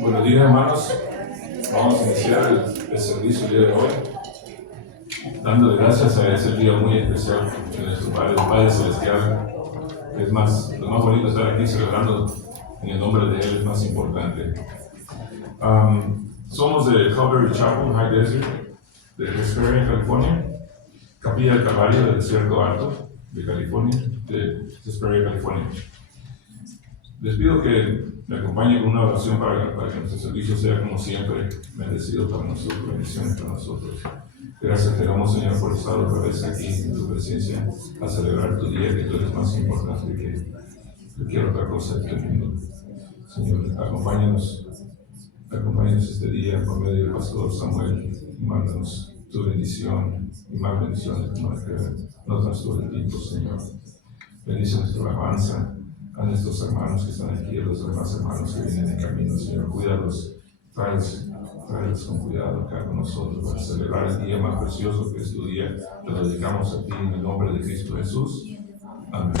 Buenos días, hermanos. Vamos a iniciar el servicio el día de hoy, dándole gracias a ese día muy especial de nuestro Padre Celestial. Es más, lo más bonito estar aquí celebrando en el nombre de Él es más importante. Somos de Calvary Chapel, High Desert, de Hesperia, California, Capilla del Calvario del Desierto Alto de California, de Hesperia, California. Les pido que me acompañen con una oración para que nuestro servicio sea, como siempre, bendecido para nosotros, bendiciones para nosotros. Gracias te damos, Señor, por estar otra vez aquí en tu presencia a celebrar tu día, que tú eres más importante que cualquier otra cosa de este mundo. Señor, acompáñanos este día por medio del pastor Samuel y mándanos tu bendición y más bendiciones como la que nos das todo el tiempo, Señor. Bendice nuestra alabanza a nuestros hermanos que están aquí, a los demás hermanos que vienen en camino, Señor. Cuídalos, tráelos con cuidado acá con nosotros para celebrar el día más precioso que es tu día. Te lo dedicamos a ti en el nombre de Cristo Jesús. Amén.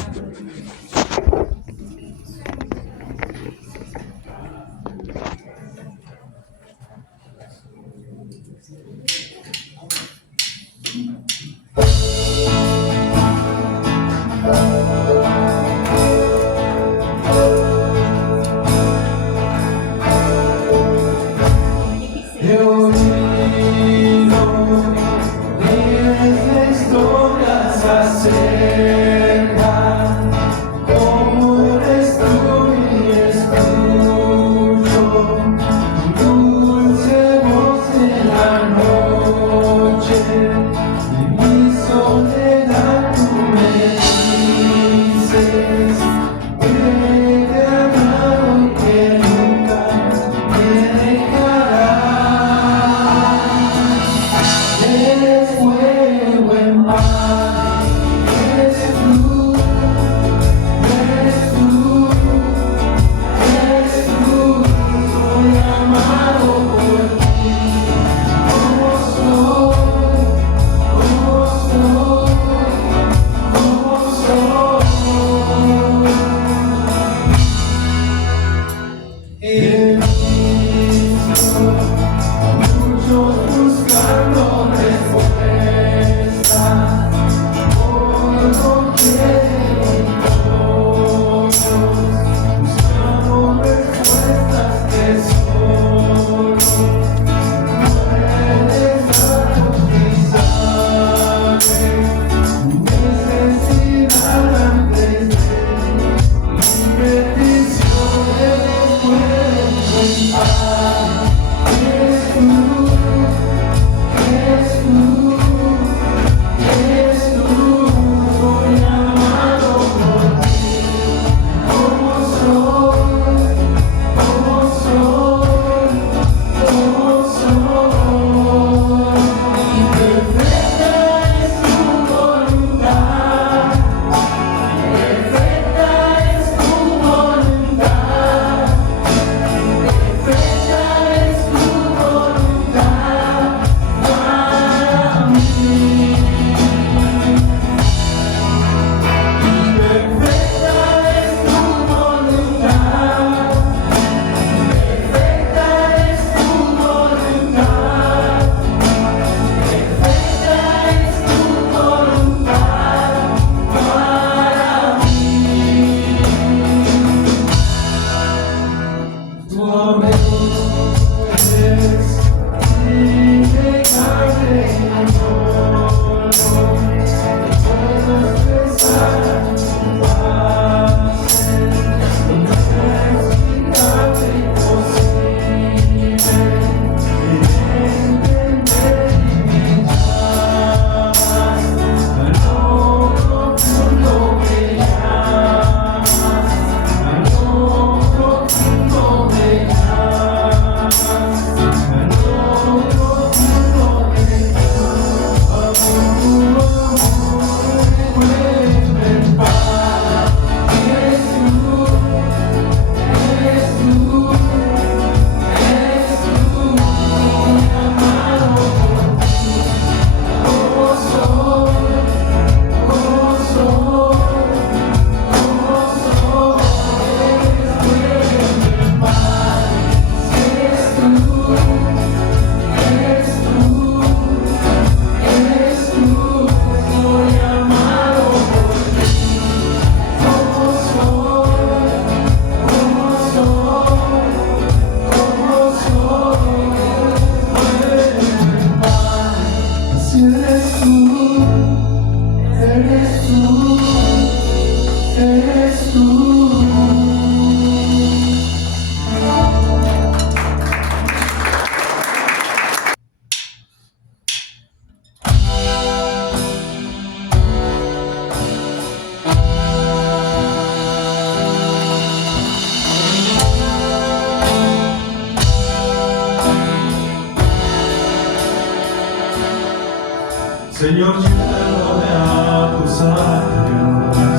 Señor, llévame a tus atrios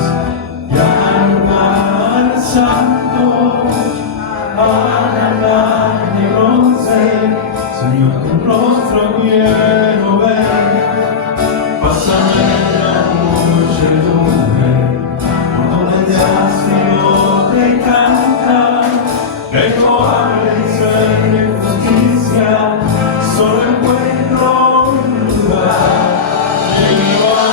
y al lugar santo, al altar de bronce. Señor, tu rostro quiero ver. Pásame la muchedumbre, por donde te has yo te canta. Vengo a vencer de justicia, solo encuentro un lugar. Vengo a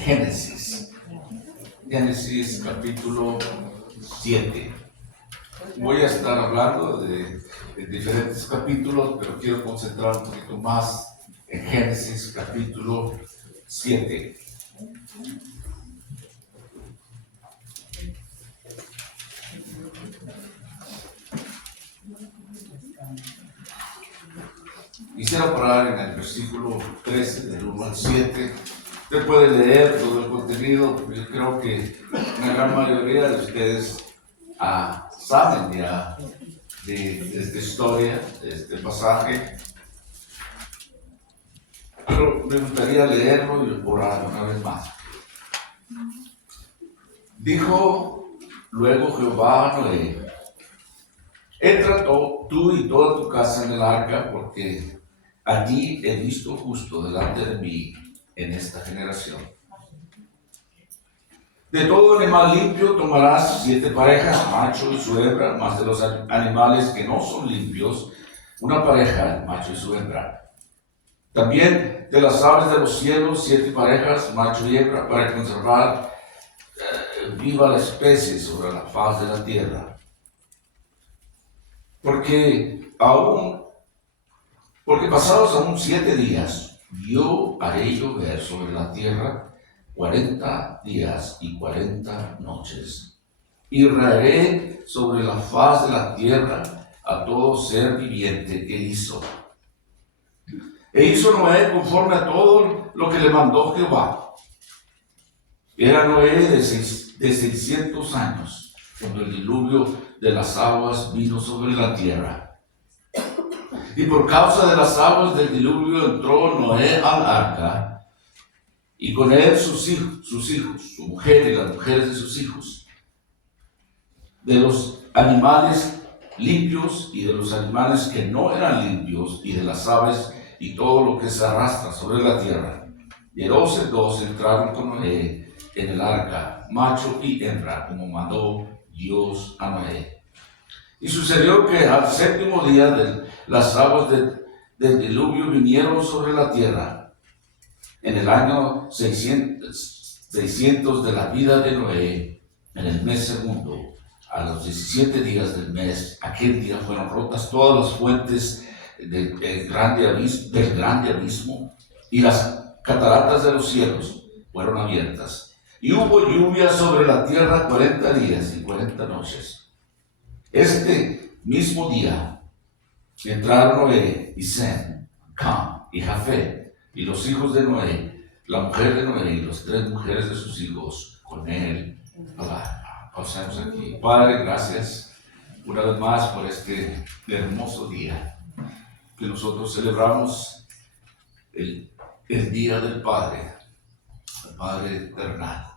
Génesis. Génesis capítulo 7. Voy a estar hablando de diferentes capítulos, pero quiero concentrar un poquito más en Génesis capítulo 7. Quisiera parar en el versículo 13 del 1 al 7. Usted puede leer todo el contenido, pero yo creo que una gran mayoría de ustedes saben ya de esta historia, de este pasaje. Pero me gustaría leerlo y orar una vez más. Dijo luego Jehová a Noé: entra tú y toda tu casa en el arca, porque allí he visto justo delante de mí en esta generación. De todo animal limpio tomarás 7 parejas, macho y su hembra, más de los animales que no son limpios, una pareja, macho y su hembra. También de las aves de los cielos, 7 parejas, macho y hembra, para conservar viva la especie sobre la faz de la tierra. Porque pasados aún 7 días, yo haré llover sobre la tierra 40 días y 40 noches. Y raeré sobre la faz de la tierra a todo ser viviente que hizo. E hizo Noé conforme a todo lo que le mandó Jehová. Era Noé de 600 años, cuando el diluvio de las aguas vino sobre la tierra. Y por causa de las aguas del diluvio entró Noé al arca, y con él sus hijos, su mujer y las mujeres de sus hijos, de los animales limpios y de los animales que no eran limpios, y de las aves y todo lo que se arrastra sobre la tierra. De 12 en 12 entraron con Noé en el arca, macho y hembra, como mandó Dios a Noé. Y sucedió que al 7º día las aguas del diluvio vinieron sobre la tierra. En el año 600 de la vida de Noé, en el mes segundo, a los 17 días del mes, aquel día fueron rotas todas las fuentes del grande abismo, y las cataratas de los cielos fueron abiertas. Y hubo lluvia sobre la tierra 40 días y 40 noches. Este mismo día entraron Noé y Sem, Cam y Jafet, y los hijos de Noé, la mujer de Noé y las 3 mujeres de sus hijos con él. Pausamos aquí. Padre, gracias una vez más por este hermoso día que nosotros celebramos, el Día del Padre, el Padre Eternal.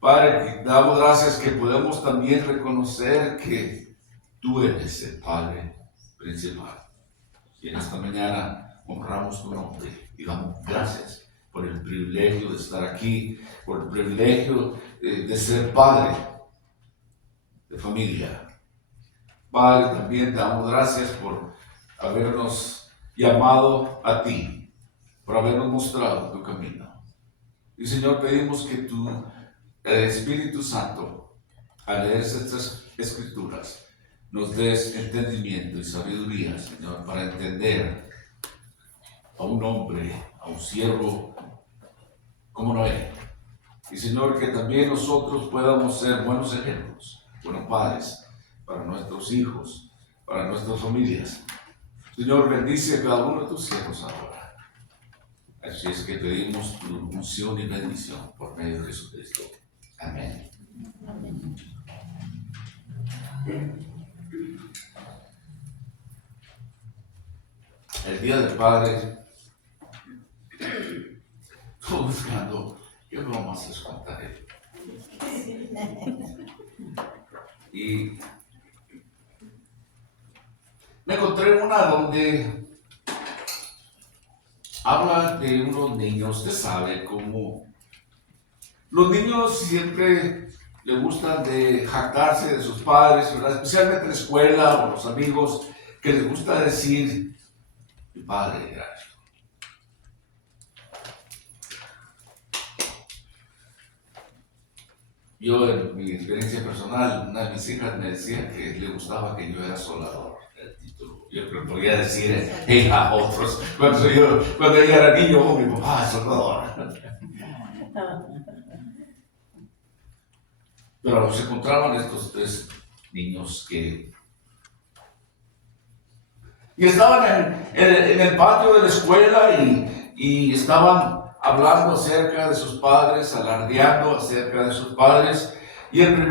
Padre, damos gracias que podemos también reconocer que tú eres el Padre principal. Y en esta mañana honramos tu nombre y damos gracias por el privilegio de estar aquí, por el privilegio de ser padre de familia. Padre, también te damos gracias por habernos llamado a ti, por habernos mostrado tu camino. Y Señor, pedimos que tu Espíritu Santo, al leer estas escrituras, nos des entendimiento y sabiduría, Señor, para entender a un hombre, a un siervo como Noé. Y Señor, que también nosotros podamos ser buenos ejemplos, buenos padres para nuestros hijos, para nuestras familias. Señor, bendice a cada uno de tus siervos ahora. Así es que pedimos tu unción y bendición por medio de Jesucristo. Amén. Amén. El Día del Padre, estoy buscando qué bromas les contaré. Y me encontré una donde habla de unos niños. Usted sabe cómo los niños siempre les gustan de jactarse de sus padres, ¿verdad? Especialmente en la escuela o los amigos, que les gusta decir: mi padre era esto. Yo en mi experiencia personal, una de mis hijas me decía que le gustaba que yo era soldador. El título. Yo creo que podía decir ella a otros. Cuando ella era niño, oh, mi papá es soldador. Pero se encontraban estos tres niños y estaban en el patio de la escuela y estaban hablando acerca de sus padres, alardeando acerca de sus padres. Y el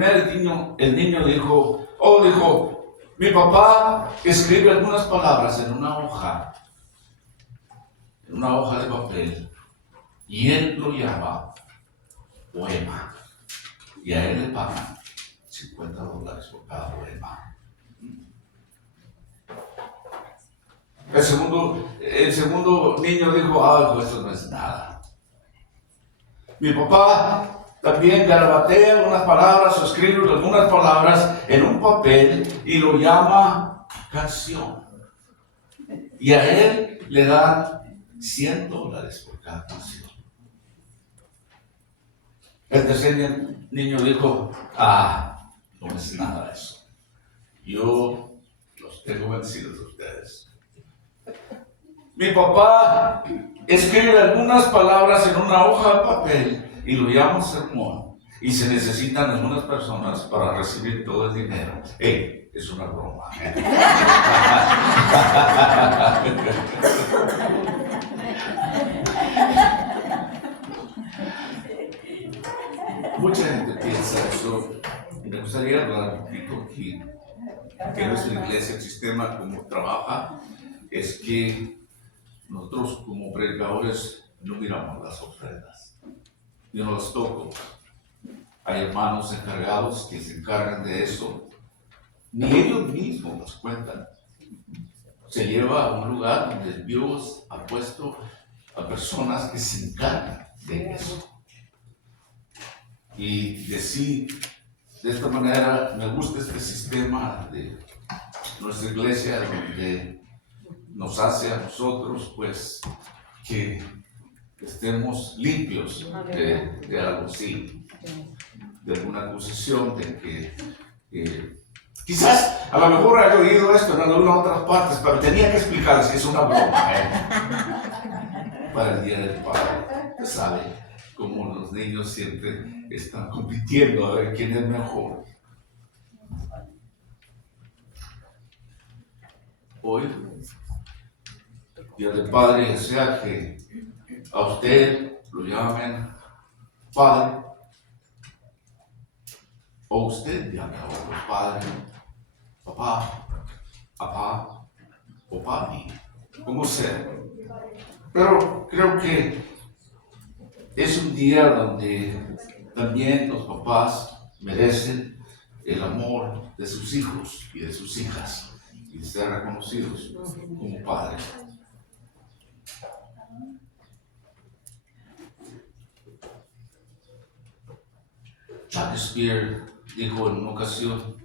niño dijo, mi papá escribe algunas palabras en una hoja de papel, y él lo llama poema. Y a él le pagan $50 por cada poema. El segundo niño dijo, pues esto no es nada. Mi papá también garabatea algunas palabras o escribe algunas palabras en un papel y lo llama canción. Y a él le dan $100 por cada canción. El tercer niño dijo, no es nada eso. Yo los tengo vencidos a ustedes. Mi papá escribe algunas palabras en una hoja de papel y lo llama sermón. Y se necesitan algunas personas para recibir todo el dinero. Es una broma. Mucha gente piensa eso. Me gustaría hablar un poquito aquí, que nuestra iglesia, el sistema como trabaja, es que nosotros como predicadores no miramos las ofrendas. Yo no las toco. Hay hermanos encargados que se encargan de eso. Ni ellos mismos las cuentan. Se lleva a un lugar donde Dios ha puesto a personas que se encargan de eso. Y decir, de esta manera, me gusta este sistema de nuestra iglesia donde nos hace a nosotros, pues, que estemos limpios de algo así, de alguna acusación, de que quizás a lo mejor haya oído esto en algunas otras partes, pero tenía que explicarles que es una broma para el Día del Padre. Usted sabe cómo los niños siempre están compitiendo a ver quién es mejor. Hoy, Día del Padre, sea que a usted lo llamen padre, o usted llame a otro padre, papá o papi, como sea. Pero creo que es un día donde también los papás merecen el amor de sus hijos y de sus hijas y de ser reconocidos como padres. Shakespeare dijo en una ocasión,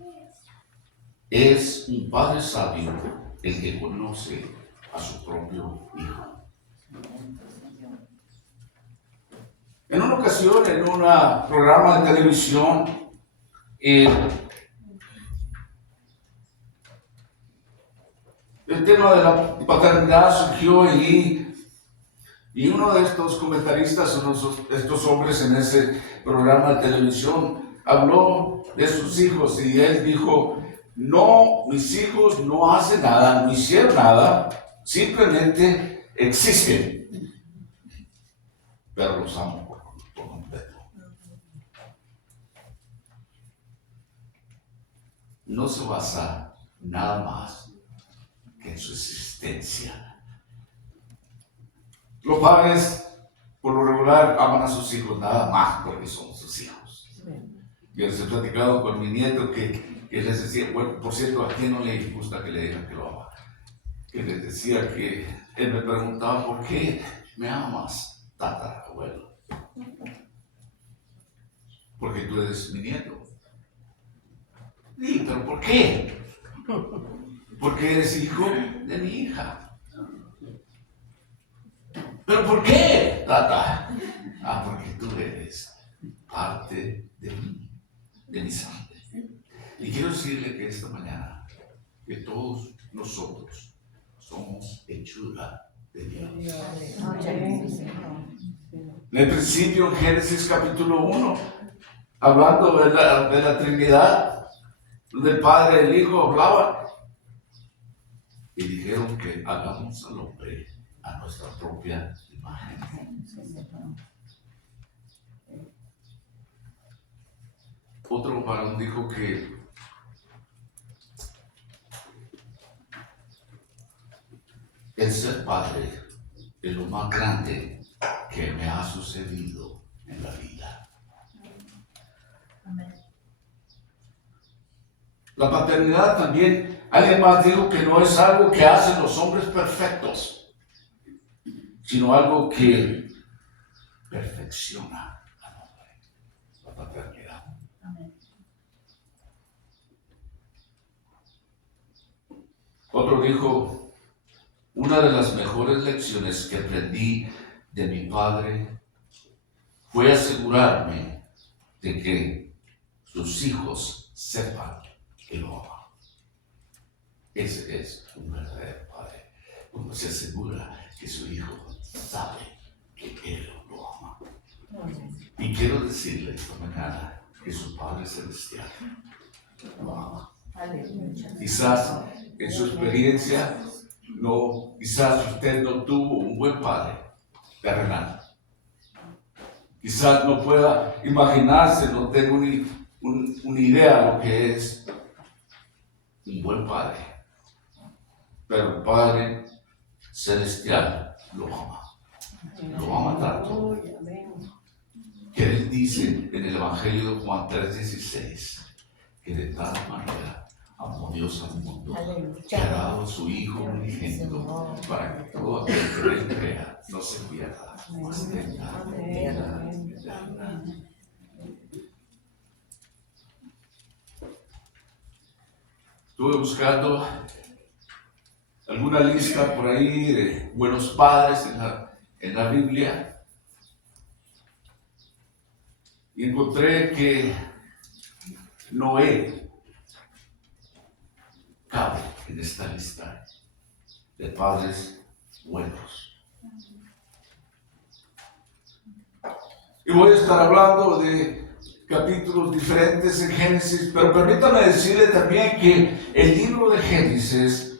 es un padre sabio el que conoce a su propio hijo. En una ocasión, en un programa de televisión, el tema de la paternidad surgió y uno de estos comentaristas, uno de estos hombres en ese programa de televisión, habló de sus hijos y él dijo, no, mis hijos no hacen nada, no hicieron nada, simplemente existen, pero los amo por completo. No se basa nada más que en su existencia. Los padres, por lo regular, aman a sus hijos nada más porque son sus hijos. Yo les he platicado con mi nieto que les decía, bueno, por cierto, ¿a quién no le gusta que le digan que lo ama? Que les decía que él me preguntaba, ¿por qué me amas, tatarabuelo? Porque tú eres mi nieto. Sí, pero ¿por qué? Porque eres hijo de mi hija. ¿Pero por qué, tata? Porque tú eres parte de mí. agonizante. Y quiero decirle que esta mañana, que todos nosotros somos hechura de Dios. En el principio, en Génesis capítulo 1, hablando de la Trinidad, del Padre y el Hijo hablaban y dijeron que hagamos al hombre a nuestra propia imagen. Otro varón dijo que el ser padre es lo más grande que me ha sucedido en la vida. La paternidad también, alguien más dijo que no es algo que hacen los hombres perfectos, sino algo que perfecciona al hombre, la paternidad. Otro dijo, una de las mejores lecciones que aprendí de mi padre fue asegurarme de que sus hijos sepan que lo aman. Ese es un verdadero padre, cuando se asegura que su hijo sabe que él lo ama. Y quiero decirle esta mañana que su Padre Celestial lo ama. Quizás en su experiencia, quizás usted no tuvo un buen padre terrenal. Quizás no pueda imaginarse, no tenga una idea de lo que es un buen padre. Pero el Padre Celestial lo ama. Lo ama tanto que Él dice en el Evangelio de Juan 3:16 que de tal manera amó Dios al mundo que ha dado a su Hijo unigénito para que todo aquel que en Él crea no se pierda, mas tenga vida eterna. Estuve buscando alguna lista por ahí de buenos padres en la Biblia y encontré que Noé cabe en esta lista de padres buenos. Y voy a estar hablando de capítulos diferentes en Génesis, pero permítame decirle también que el libro de Génesis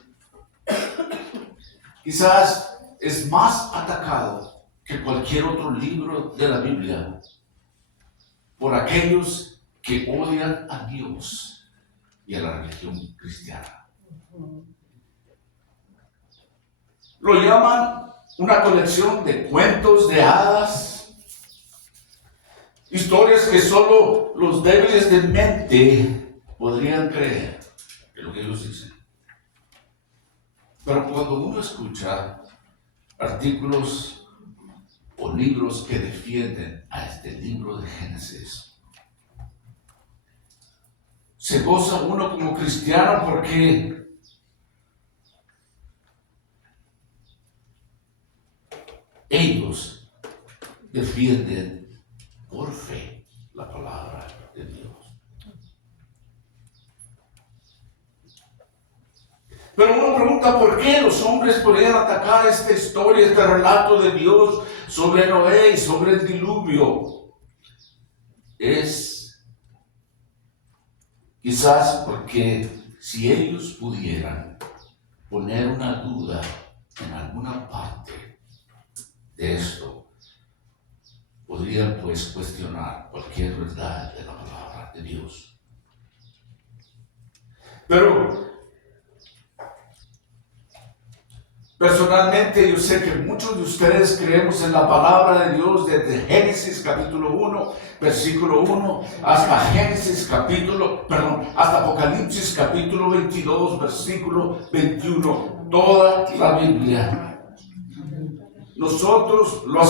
quizás es más atacado que cualquier otro libro de la Biblia por aquellos que odian a Dios y a la religión cristiana. Lo llaman una colección de cuentos, de hadas, historias que solo los débiles de mente podrían creer en lo que ellos dicen. Pero cuando uno escucha artículos o libros que defienden a este libro de Génesis, se goza uno como cristiano porque ellos defienden por fe la palabra de Dios. Pero uno pregunta por qué los hombres podrían atacar esta historia, este relato de Dios sobre Noé y sobre el diluvio. Es quizás porque si ellos pudieran poner una duda en alguna parte de esto, podrían pues cuestionar cualquier verdad de la palabra de Dios. Pero personalmente yo sé que muchos de ustedes creemos en la palabra de Dios desde Génesis capítulo 1, versículo 1, hasta hasta Apocalipsis capítulo 22, versículo 21, toda la Biblia. Nosotros la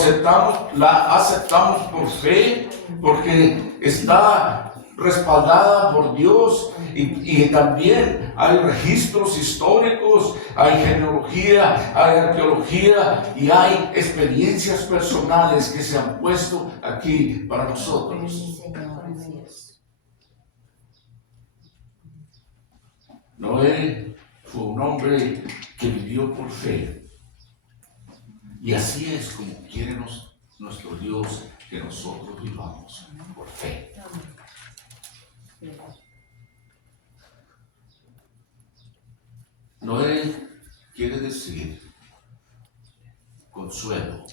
aceptamos por fe, porque está respaldada por Dios y también hay registros históricos, hay genealogía, hay arqueología y hay experiencias personales que se han puesto aquí para nosotros. Noé fue un hombre que vivió por fe. Y así es como quiere nuestro Dios que nosotros vivamos por fe. Noé quiere decir consuelo,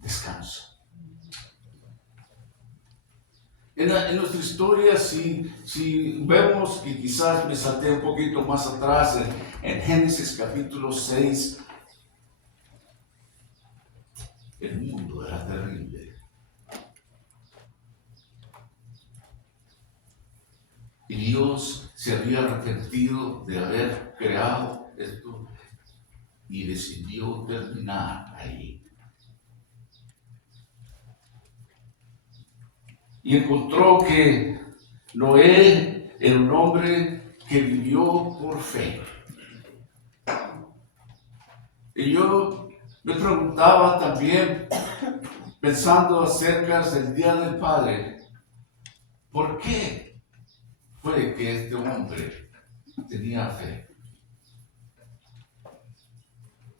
descanso. En nuestra historia, si vemos que quizás me salté un poquito más atrás, en Génesis capítulo 6, el mundo era terrible. Y Dios se había arrepentido de haber creado esto y decidió terminar ahí. Y encontró que Noé era un hombre que vivió por fe. Y yo me preguntaba también, pensando acerca del Día del Padre, ¿por qué fue que este hombre tenía fe?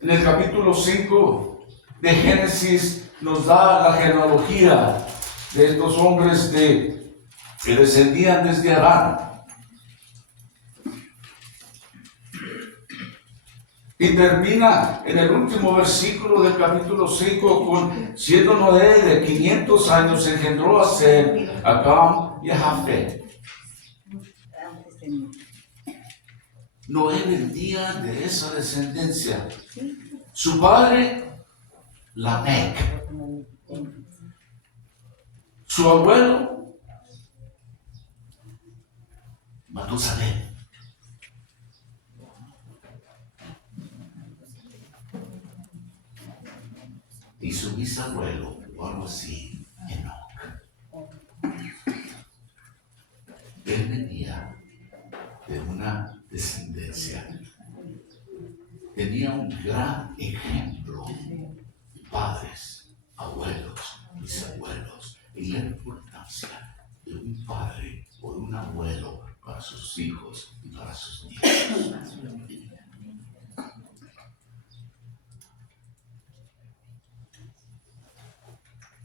En el capítulo 5 de Génesis nos da la genealogía de estos hombres que descendían desde Adán. Y termina en el último versículo del capítulo 5 con: siendo Noé de 500 años, engendró a Sem, a Cam y a Jafet. Noé vendía de esa descendencia. Su padre, Lamec. Su abuelo, Matusalén. Y su bisabuelo, o algo así, Enoc. Él venía de una descendencia. Tenía un gran ejemplo de padres, abuelos, bisabuelos, y la importancia de un padre o de un abuelo para sus hijos y para sus nietos.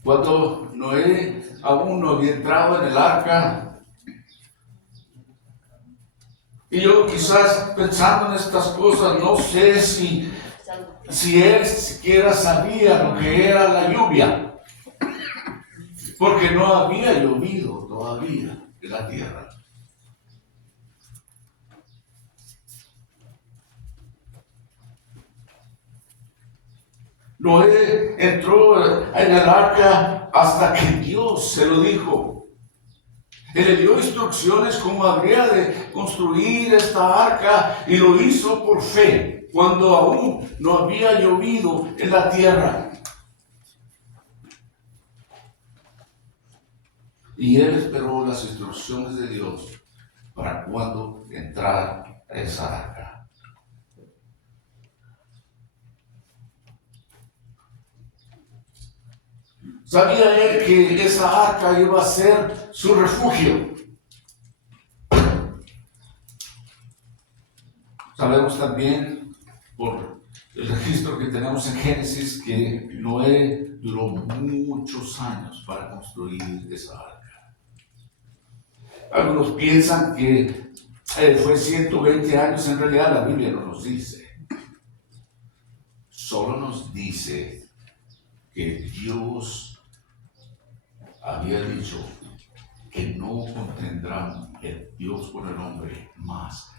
Cuando Noé aún no había entrado en el arca, y yo quizás pensando en estas cosas, no sé si él siquiera sabía lo que era la lluvia, porque no había llovido todavía en la tierra. Noé entró en el arca hasta que Dios se lo dijo. Él le dio instrucciones cómo habría de construir esta arca y lo hizo por fe, cuando aún no había llovido en la tierra. Y él esperó las instrucciones de Dios para cuando entrar a esa arca. Sabía él que esa arca iba a ser su refugio. Sabemos también, por el registro que tenemos en Génesis, que Noé duró muchos años para construir esa arca. Algunos piensan que fue 120 años, en realidad la Biblia no nos dice. Solo nos dice que Dios había dicho que no contendrá el Dios con el hombre más,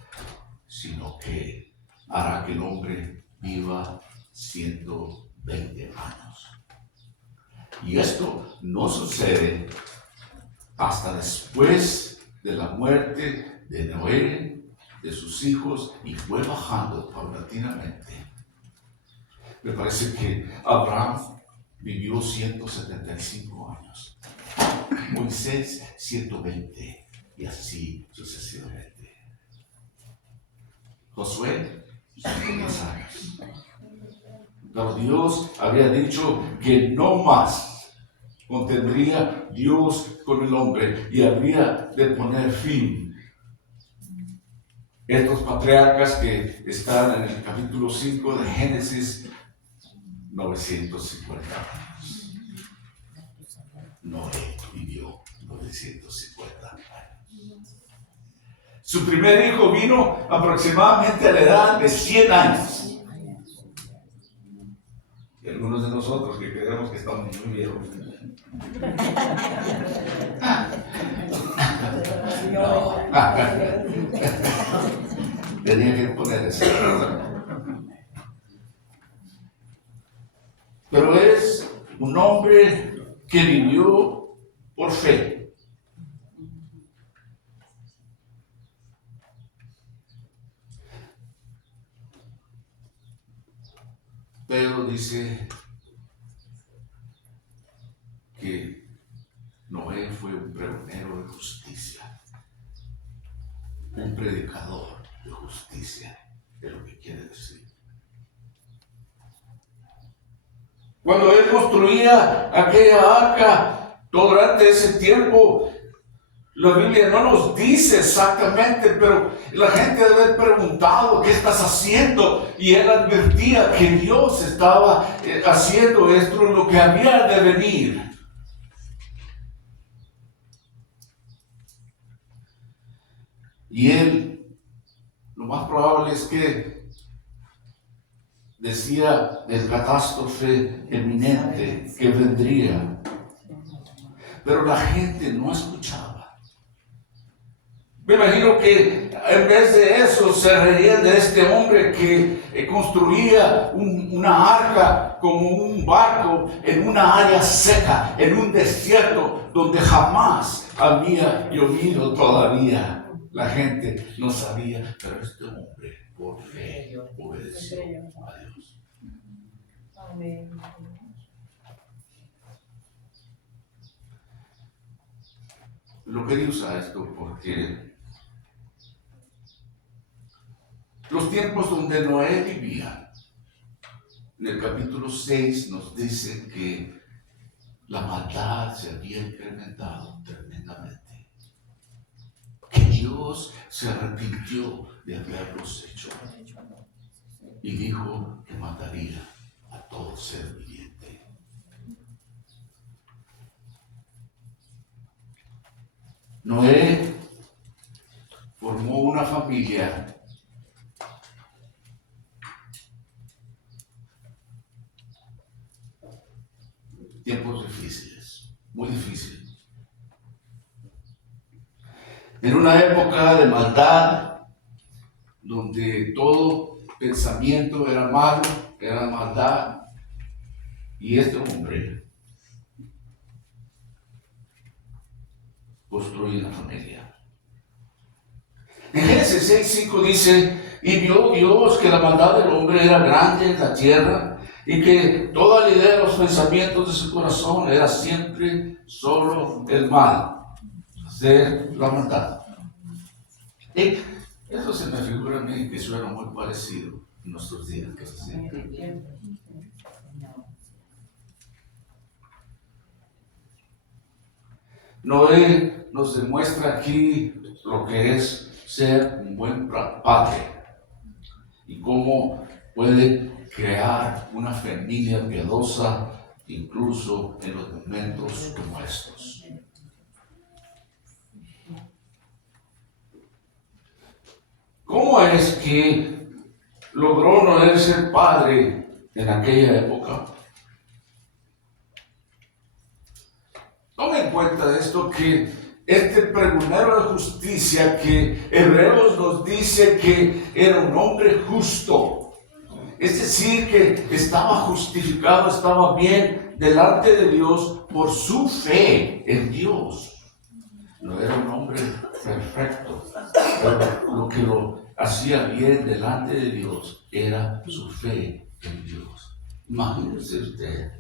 sino que hará que el hombre viva 120 años. Y esto no sucede hasta después de la muerte de Noé, de sus hijos, y fue bajando paulatinamente. Me parece que Abraham vivió 175 años. Moisés 120 y así sucesivamente. Josué 110 años. Pero Dios había dicho que no más contendría Dios con el hombre y habría de poner fin estos patriarcas que están en el capítulo 5 de Génesis, 950 años. Noé vivió 950 años. Su primer hijo vino aproximadamente a la edad de 100 años. Y algunos de nosotros que creemos que estamos muy viejos. No. Tenía que poner eso. Pero es un hombre que vivió por fe. Pedro dice que Noé fue un pregonero de justicia, un predicador de justicia, es lo que quiere decir. Cuando él construía aquella arca, durante ese tiempo, la Biblia no nos dice exactamente, pero la gente debe haber preguntado, ¿qué estás haciendo? Y él advertía que Dios estaba haciendo esto, lo que había de venir. Y él, lo más probable es que decía del catástrofe eminente que vendría. Pero la gente no escuchaba. Me imagino que en vez de eso se reían de este hombre que construía una arca como un barco en una área seca, en un desierto donde jamás había llovido todavía. La gente no sabía, pero este hombre por fe obedeció a Dios. Amén. Lo quería usar esto porque los tiempos donde Noé vivía, en el capítulo 6 nos dice que la maldad se había incrementado tremendamente. Que Dios se arrepintió de haberlos hecho y dijo que mataría a todo ser viviente. Noé formó una familia tiempos difíciles, muy difíciles. En una época de maldad, donde todo pensamiento era malo, era maldad, y este hombre construye una familia. En Génesis 6:5 dice, y vio Dios que la maldad del hombre era grande en la tierra, y que toda la idea de los pensamientos de su corazón era siempre solo el mal, hacer la maldad. Y eso se me figura a mí que suena muy parecido en nuestros días. ¿Sí? Noé nos demuestra aquí lo que es ser un buen padre y cómo puede crear una familia piadosa incluso en los momentos como estos. ¿Cómo es que logró Noé ser padre en aquella época? Tome en cuenta esto, que este pregonero de justicia, que Hebreos nos dice que era un hombre justo, es decir, que estaba justificado, estaba bien delante de Dios por su fe en Dios. No era un hombre perfecto, pero lo que lo hacía bien delante de Dios era su fe en Dios. Imagínese usted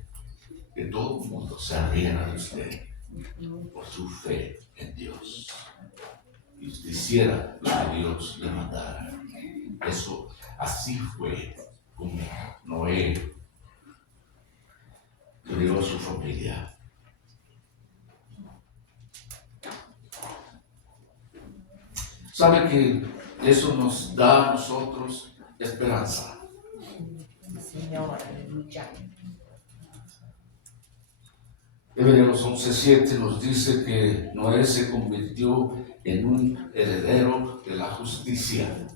que todo el mundo se riera de usted por su fe en Dios y usted hiciera lo que Dios le mandara. Eso, así fue como Noé crió a su familia. ¿Sabe que eso nos da a nosotros esperanza. Señor, aleluya. Hebreos 11:7 nos dice que Noé se convirtió en un heredero de la justicia.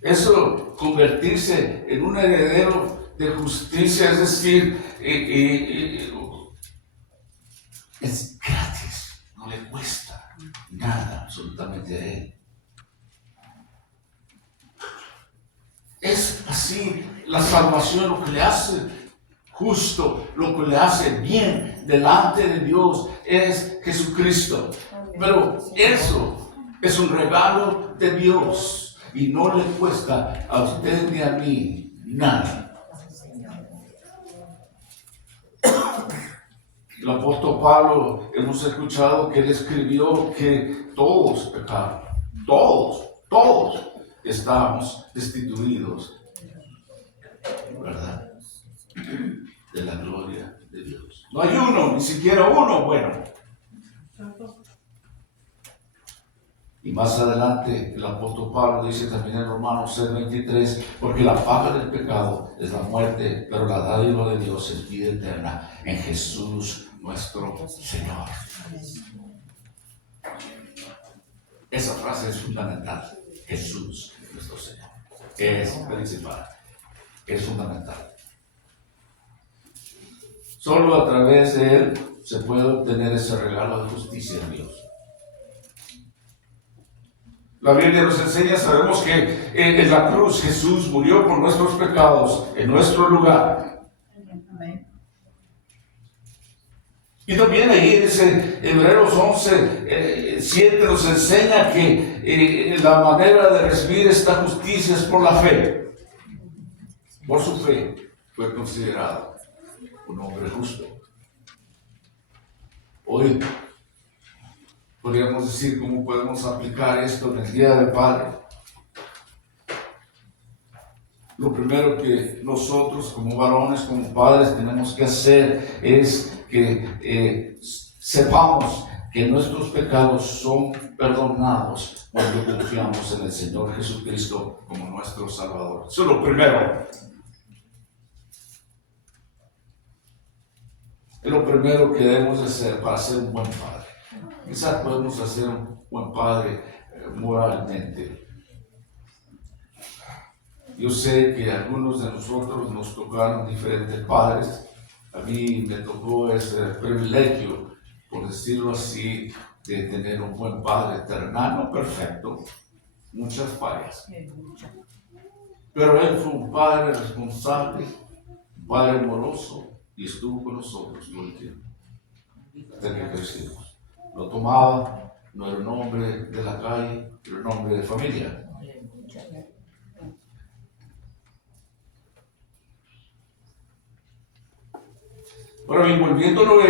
Eso, convertirse en un heredero de justicia, es decir, es gratis, no le cuesta nada absolutamente a él. Es así la salvación, lo que le hace justo, lo que le hace bien delante de Dios es Jesucristo. Pero eso es un regalo de Dios y no le cuesta a usted ni a mí nada. El apóstol Pablo, hemos escuchado que él escribió que todos pecaron, todos estábamos destituidos, ¿verdad?, de la gloria de Dios. No hay uno, ni siquiera uno bueno. Y más adelante el apóstol Pablo dice también en Romanos 6:23, porque la paga del pecado es la muerte, pero la dádiva de Dios es vida eterna en Jesús nuestro Señor. Esa frase es fundamental. Jesús nuestro Señor. Es principal. Es fundamental. Solo a través de Él se puede obtener ese regalo de justicia de Dios. La Biblia nos enseña, sabemos que en la cruz Jesús murió por nuestros pecados en nuestro lugar. Y también ahí dice Hebreos 11:7 nos enseña que la manera de recibir esta justicia es por la fe. Por su fe fue considerado un hombre justo. Hoy podríamos decir cómo podemos aplicar esto en el Día del Padre. Lo primero que nosotros como varones, como padres tenemos que hacer es que sepamos que nuestros pecados son perdonados cuando confiamos en el Señor Jesucristo como nuestro Salvador. Eso es lo primero. Es lo primero que debemos hacer para ser un buen padre. Quizás podemos hacer un buen padre moralmente. Yo sé que a algunos de nosotros nos tocaron diferentes padres. A mí me tocó ese privilegio, por decirlo así, de tener un buen padre terrenal, perfecto, muchas fallas. Pero él fue un padre responsable, un padre amoroso, y estuvo con nosotros todo el tiempo, hasta que crecimos. Lo tomaba, no era un hombre de la calle, era un hombre de familia. Pero envolviéndolo,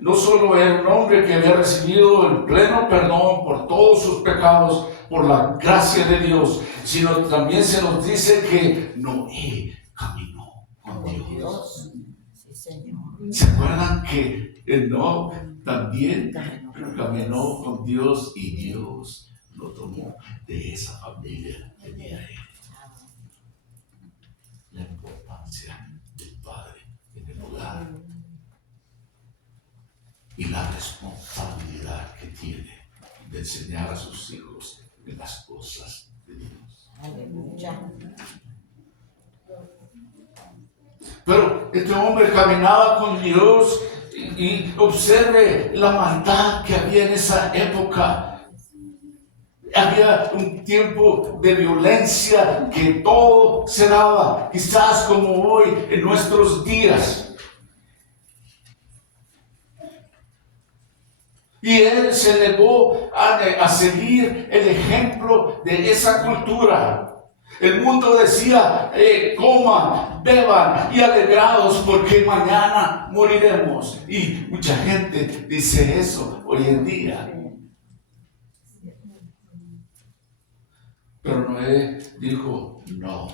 no solo era un hombre que había recibido el pleno perdón por todos sus pecados, por la gracia de Dios, sino también se nos dice que Noé caminó con Dios. ¿Se acuerdan que Enoc también caminó con Dios y Dios lo tomó de esa familia que tenía él? La importancia del padre en el hogar y la responsabilidad que tiene de enseñar a sus hijos en las cosas de Dios. Aleluya. Pero este hombre caminaba con Dios y observe la maldad que había en esa época. Había un tiempo de violencia que todo se daba, quizás como hoy en nuestros días. Y él se negó a seguir el ejemplo de esa cultura. El mundo decía, coman, beban y alegrados porque mañana moriremos. Y mucha gente dice eso hoy en día. Pero Noé dijo, no,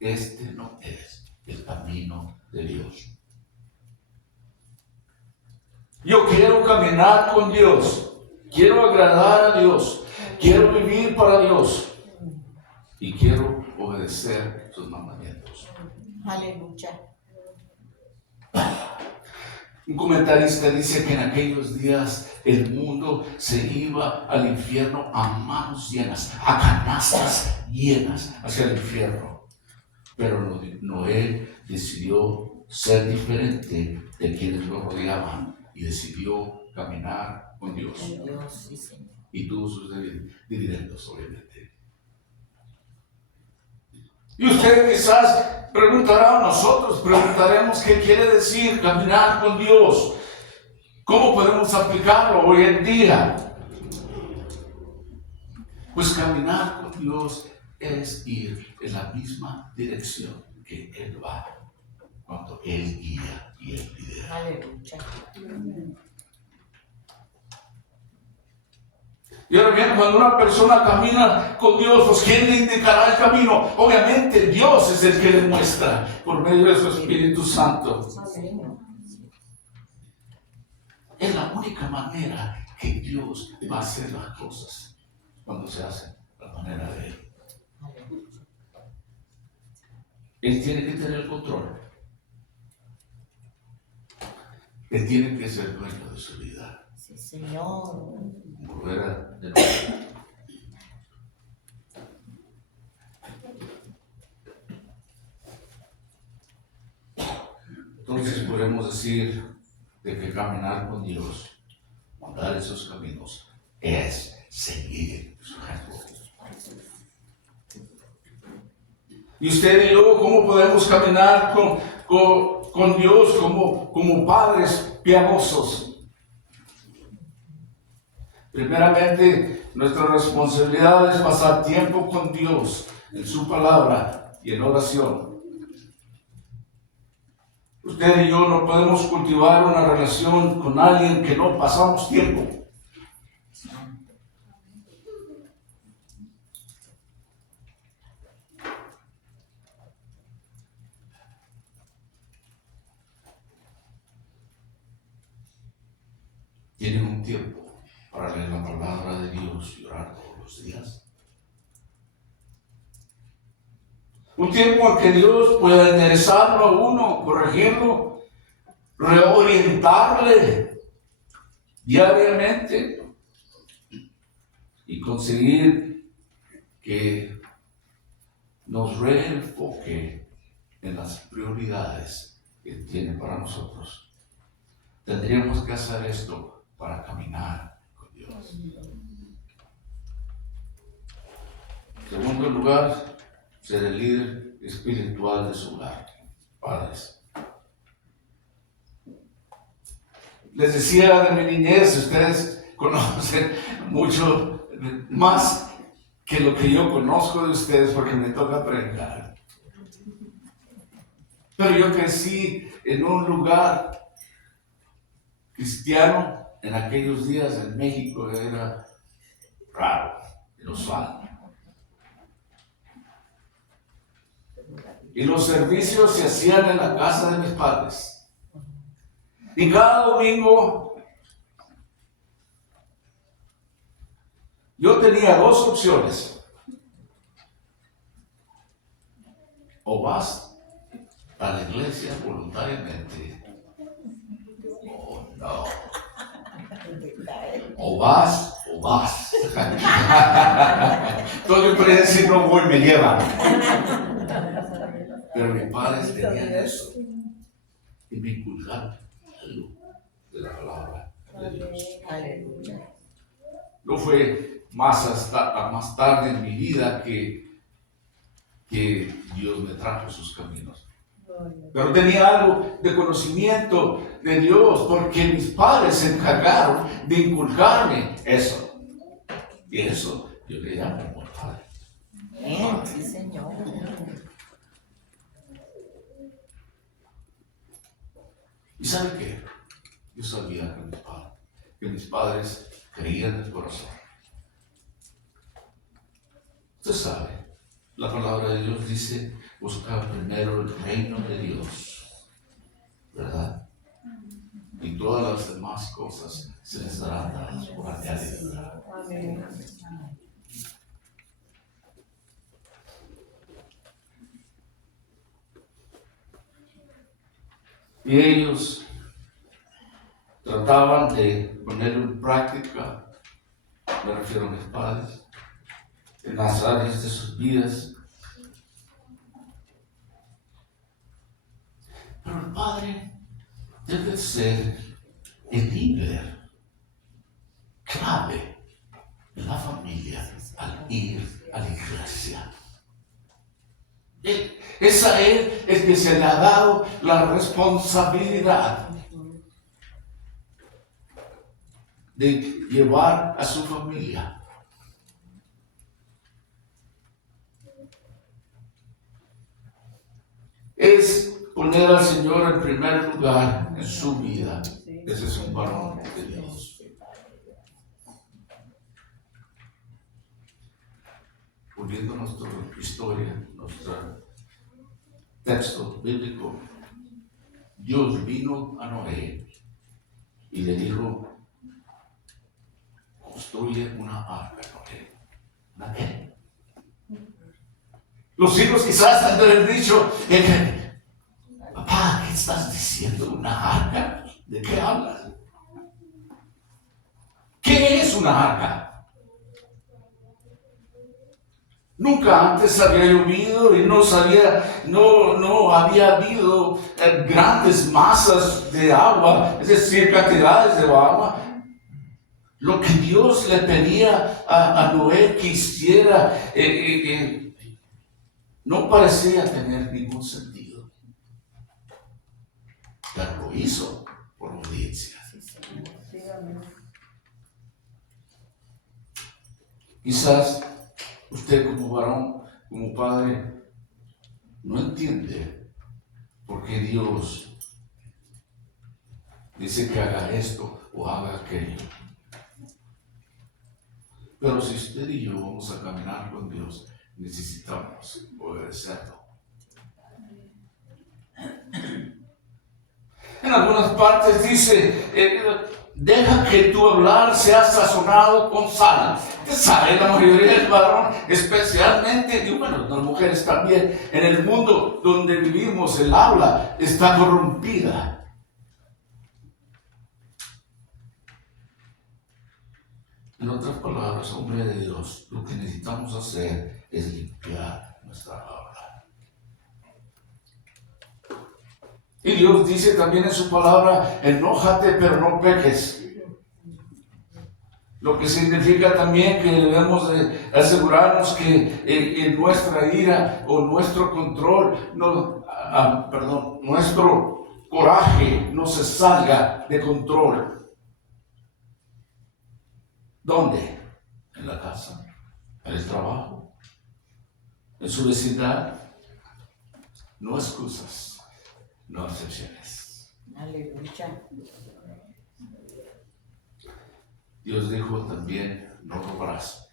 este no es el camino de Dios. Yo quiero caminar con Dios. Quiero agradar a Dios. Quiero vivir para Dios. Y quiero obedecer sus mandamientos. Aleluya. Un comentarista dice que en aquellos días el mundo se iba al infierno a manos llenas, a canastas llenas hacia el infierno. Pero Noé decidió ser diferente de quienes lo rodeaban y decidió caminar con Dios. Dios, sí, Señor. Y tuvo sus dividendos, obviamente. Y usted quizás preguntará, nosotros preguntaremos qué quiere decir caminar con Dios. ¿Cómo podemos aplicarlo hoy en día? Pues caminar con Dios es ir en la misma dirección que Él va, cuando Él guía y Él lidera. Aleluya. Y ahora bien, cuando una persona camina con Dios, pues ¿quién le indicará el camino? Obviamente Dios es el que le muestra por medio de su Espíritu Santo. Señor. Es la única manera que Dios va a hacer las cosas, cuando se hacen a la manera de Él. Aleluya. Él tiene que tener el control. Él tiene que ser dueño de su vida. Sí, Señor. Volver de nuevo. Entonces podemos decir de que caminar con Dios, andar en sus caminos, es seguir su ejemplo. Y usted y yo, ¿cómo podemos caminar con Dios como padres piadosos? Primeramente, nuestra responsabilidad es pasar tiempo con Dios en su palabra y en oración. Usted y yo no podemos cultivar una relación con alguien que no pasamos tiempo. ¿Tienen un tiempo para leer la palabra de Dios y orar todos los días? Un tiempo en que Dios pueda enderezarlo a uno, corregirlo, reorientarle diariamente y conseguir que nos reenfoque en las prioridades que tiene para nosotros. Tendríamos que hacer esto para caminar con Dios. En segundo lugar, ser el líder espiritual de su hogar. Padres. Les decía de mi niñez, ustedes conocen mucho más que lo que yo conozco de ustedes porque me toca predicar. Pero yo crecí en un lugar cristiano. En aquellos días en México era raro, inusual. Y los servicios se hacían en la casa de mis padres. Y cada domingo yo tenía dos opciones. O vas a la iglesia voluntariamente, o no. O vas. Entonces yo podía decir, no voy, me llevan. Pero mis padres tenían eso. Y me inculcaron algo de la palabra de Dios. Aleluya. No fue más tarde en mi vida que Dios me trajo sus caminos. Pero tenía algo de conocimiento de Dios porque mis padres se encargaron de inculcarme eso. Y eso yo le llamo amor padre. Amén. Sí, Señor. ¿Y sabe qué? Yo sabía que mis padres creían en el corazón. Usted sabe, la palabra de Dios dice, busca primero el reino de Dios, ¿verdad? Y todas las demás cosas se les darán dadas por añadidura. Amén. Y ellos trataban de ponerlo en práctica, me refiero a mis padres, en las áreas de sus vidas. Pero el padre debe ser el líder clave en la familia al ir a la iglesia. Es a él el que se le ha dado la responsabilidad de llevar a su familia. Es poner al Señor en primer lugar en su vida. Ese es un varón de Dios. Volviendo a nuestra historia, nuestro texto bíblico, Dios vino a Noé y le dijo: construye una arca, Noé. ¿Una qué? Los hijos quizás han de haber dicho: papá, ¿qué estás diciendo? ¿Una arca? ¿De qué hablas? ¿Qué es una arca? Nunca antes había llovido y no había habido grandes masas de agua, es decir, cantidades de agua. Lo que Dios le pedía a Noé que hiciera no parecía tener ningún sentido, pero lo hizo por obediencia. Quizás usted como varón, como padre, no entiende por qué Dios dice que haga esto o haga aquello. Pero si usted y yo vamos a caminar con Dios, necesitamos obedecerlo. En algunas partes dice, deja que tu hablar sea sazonado con sal. Usted sabe, la mayoría del varón, especialmente, y bueno, las mujeres también, en el mundo donde vivimos, el habla está corrompida. En otras palabras, hombre de Dios, lo que necesitamos hacer es limpiar nuestra habla. Y Dios dice también en su palabra: enójate pero no peques. Lo que significa también que debemos de asegurarnos que en nuestra ira o nuestro control, nuestro coraje no se salga de control. ¿Dónde? En la casa, en el trabajo, en su vecindad. No excusas, no excepciones. Aleluya. Dios dijo también: no robarás.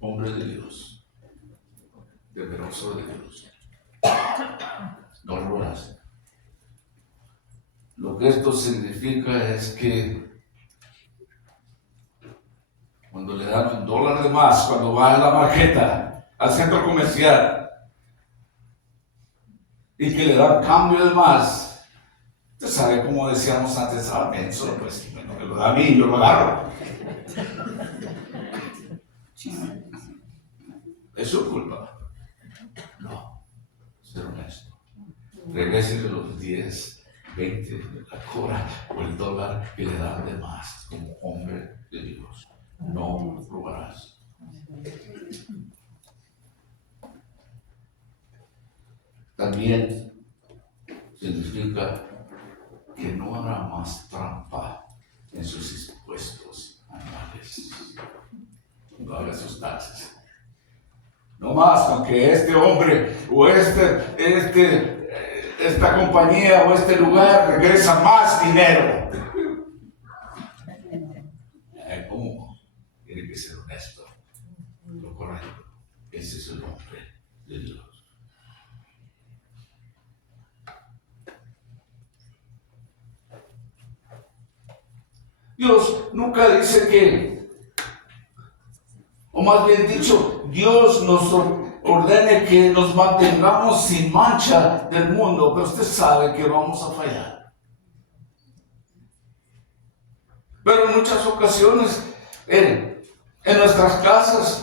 Hombre de Dios, temeroso de Dios, no robarás. Lo que esto significa es que cuando le dan $1 de más, cuando va a la marqueta, al centro comercial, y que le dan cambio de más, usted sabe, como decíamos antes, menso, pues bueno, que lo da a mí, yo lo agarro. ¿Es su culpa? No, ser honesto. Regrese los 10, 20, la cora o el dólar que le dan de más como hombre de Dios. No robarás. También significa que no hará más trampa en sus impuestos anuales. No haga sus taxes. No más, aunque este hombre o esta compañía o este lugar regresa más dinero. ¿Cómo? Tiene que ser honesto. Lo correcto. Ese es el hombre de Dios. Dios nunca dice que, o más bien dicho, Dios nos ordene que nos mantengamos sin mancha del mundo, pero usted sabe que vamos a fallar. Pero en muchas ocasiones, en nuestras casas,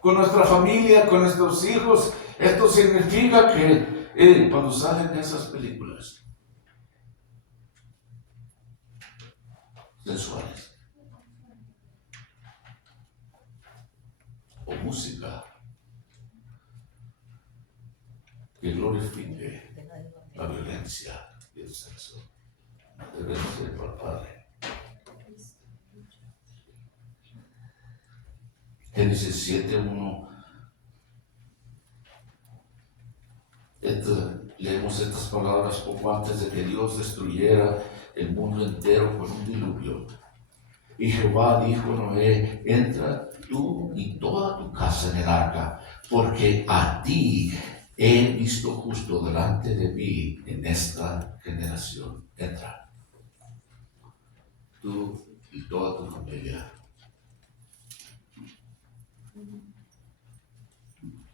con nuestra familia, con nuestros hijos, esto significa que cuando salen esas películas sensuales o música que glorifique la violencia y el sexo, debemos ser para el Padre. Génesis 7:1. Leemos estas palabras poco antes de que Dios destruyera el mundo entero con un diluvio. Y Jehová dijo a Noé: entra tú y toda tu casa en el arca, porque a ti he visto justo delante de mí en esta generación. Entra, tú y toda tu familia.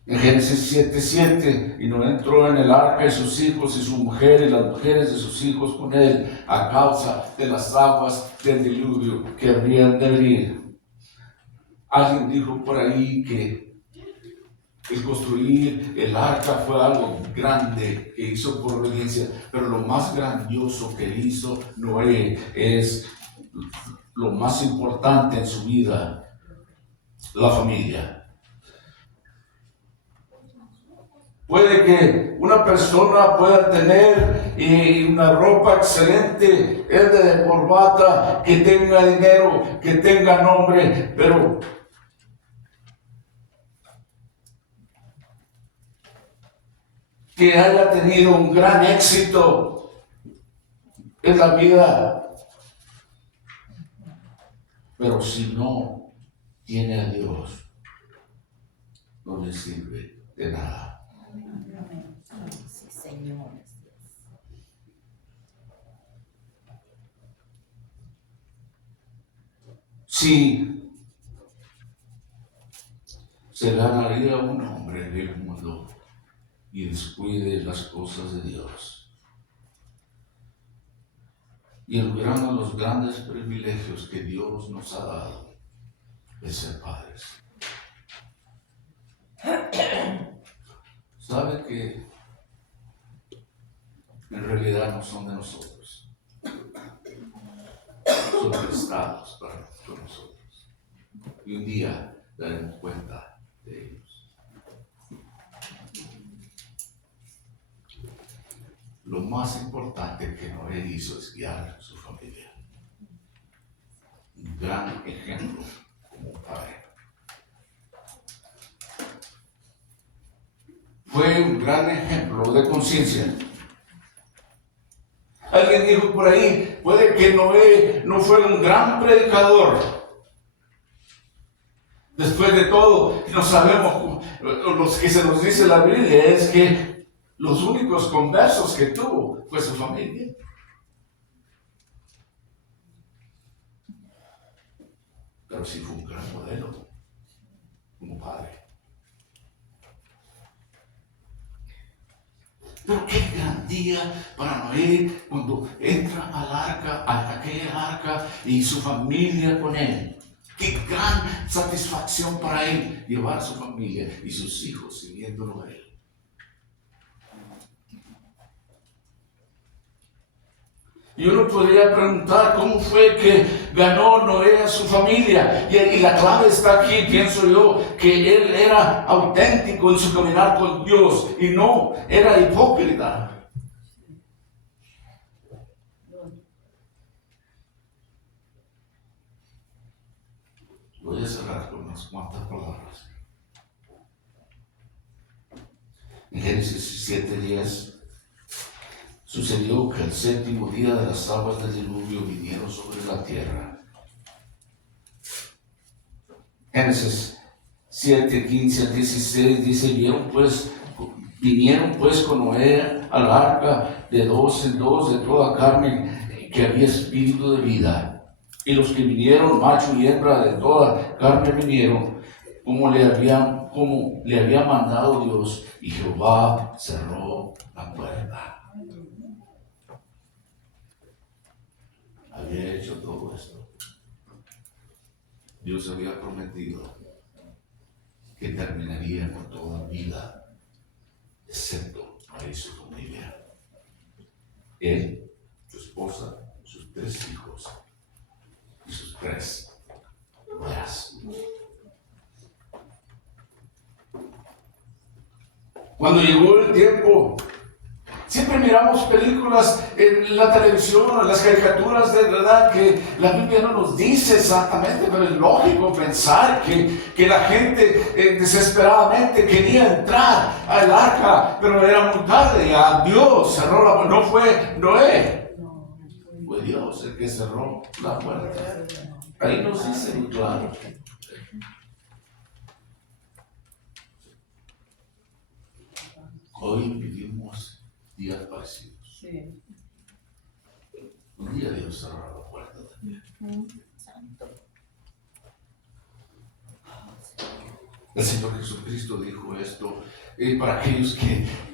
En Génesis 7:7, y Noé entró en el arca y sus hijos y su mujer y las mujeres de sus hijos con él, a causa de las aguas del diluvio que habrían de venir. Alguien dijo por ahí que el construir el arca fue algo grande que hizo por obediencia, pero lo más grandioso que hizo Noé es lo más importante en su vida: la familia. Puede que una persona pueda tener una ropa excelente, es de corbata, que tenga dinero, que tenga nombre, pero que haya tenido un gran éxito en la vida. Pero si no tiene a Dios, no le sirve de nada. Sí, Señor. Si se ganaría un hombre en el mundo y descuide las cosas de Dios y olvidando los grandes privilegios que Dios nos ha dado de ser padres. Sabe que en realidad no son de nosotros, son prestados para nosotros, y un día daremos cuenta de ellos. Lo más importante que Noé hizo es guiar a su familia. Un gran ejemplo como padre. Fue un gran ejemplo de conciencia. Alguien dijo por ahí, puede que Noé no fue un gran predicador. Después de todo, no sabemos, lo que se nos dice la Biblia es que los únicos conversos que tuvo fue su familia. Pero sí fue un gran modelo como padre. Pero qué gran día para Noé cuando entra al arca, a aquella arca, y su familia con él. Qué gran satisfacción para él llevar a su familia y sus hijos siguiéndolo a él. Y uno podría preguntar cómo fue que ganó Noé a su familia. Y la clave está aquí, pienso yo, que él era auténtico en su caminar con Dios y no era hipócrita. Voy a cerrar con unas cuantas palabras. En Génesis 7:10 sucedió que el séptimo día de las aguas del diluvio vinieron sobre la tierra. Génesis 7:15-16 dice: vieron pues Vinieron pues con Noé al arca de dos en dos de toda carne que había espíritu de vida. Y los que vinieron, macho y hembra de toda carne vinieron, como le había mandado Dios, y Jehová cerró la puerta. Había hecho todo esto. Dios había prometido que terminaría con toda vida, excepto para su familia. Él, su esposa, sus 3 hijos y sus 3 nueras. Cuando llegó el tiempo, siempre miramos películas en la televisión, en las caricaturas, de verdad que la Biblia no nos dice exactamente, pero es lógico pensar que la gente desesperadamente quería entrar al arca, pero era muy tarde, ya Dios cerró la puerta. No fue Noé, fue Dios el que cerró la puerta. Ahí nos dice muy claro. Hoy vivimos días parecidos. Sí. Un día Dios cerró la puerta también. Santo. El Señor Jesucristo dijo esto para aquellos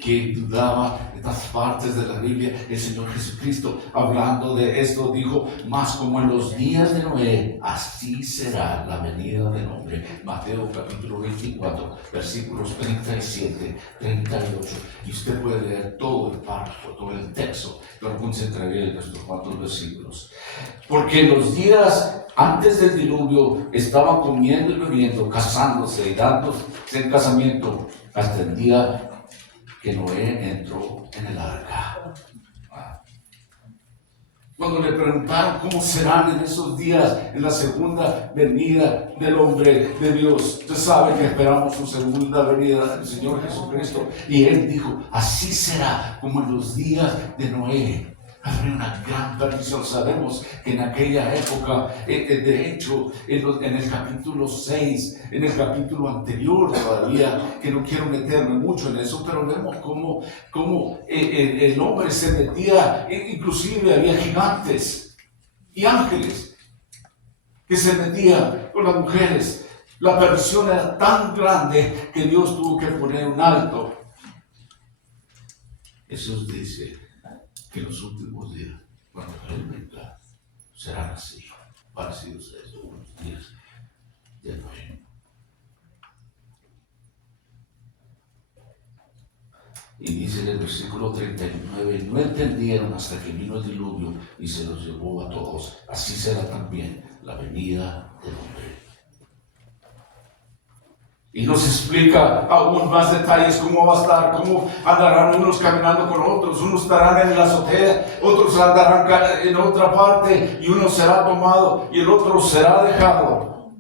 que dudaban de estas partes de la Biblia. El Señor Jesucristo, hablando de esto, dijo: más como en los días de Noé, así será la venida del hombre. Mateo capítulo 24, versículos 37, 38. Y usted puede leer todo el párrafo, todo el texto, pero concentraré en estos 4 versículos. Porque en los días antes del diluvio estaban comiendo y bebiendo, casándose y dándose en casamiento, hasta el día que Noé entró en el arca. Cuando le preguntaron cómo serán en esos días, en la segunda venida del hombre de Dios, usted sabe que esperamos su segunda venida del Señor Jesucristo, y Él dijo: así será como en los días de Noé. Habrá una gran bendición. Sabemos que en aquella época, de hecho, en el capítulo 6, en el capítulo anterior todavía, que no quiero meterme mucho en eso, pero vemos cómo el hombre se metía, inclusive había gigantes y ángeles que se metían con las mujeres. La perdición era tan grande que Dios tuvo que poner un alto. Jesús dice que los últimos días, cuando Él venga, serán así, parecidos a estos unos días de Noé. Y dice en el versículo 39: no entendieron hasta que vino el diluvio y se los llevó a todos. Así será también la venida del hombre. Y nos explica aún más detalles cómo va a estar, cómo andarán unos caminando con otros, unos estarán en la azotea, otros andarán en otra parte, y uno será tomado y el otro será dejado.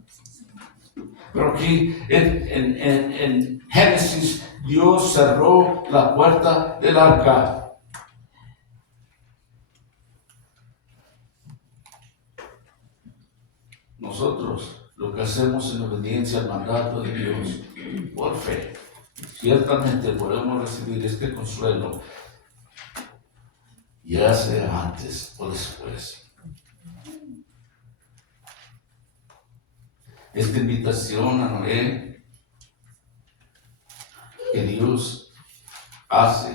Pero aquí en Génesis, Dios cerró la puerta del arca. Nosotros lo que hacemos en obediencia al mandato de Dios, por fe, ciertamente podemos recibir este consuelo, ya sea antes o después. Esta invitación a Noé que Dios hace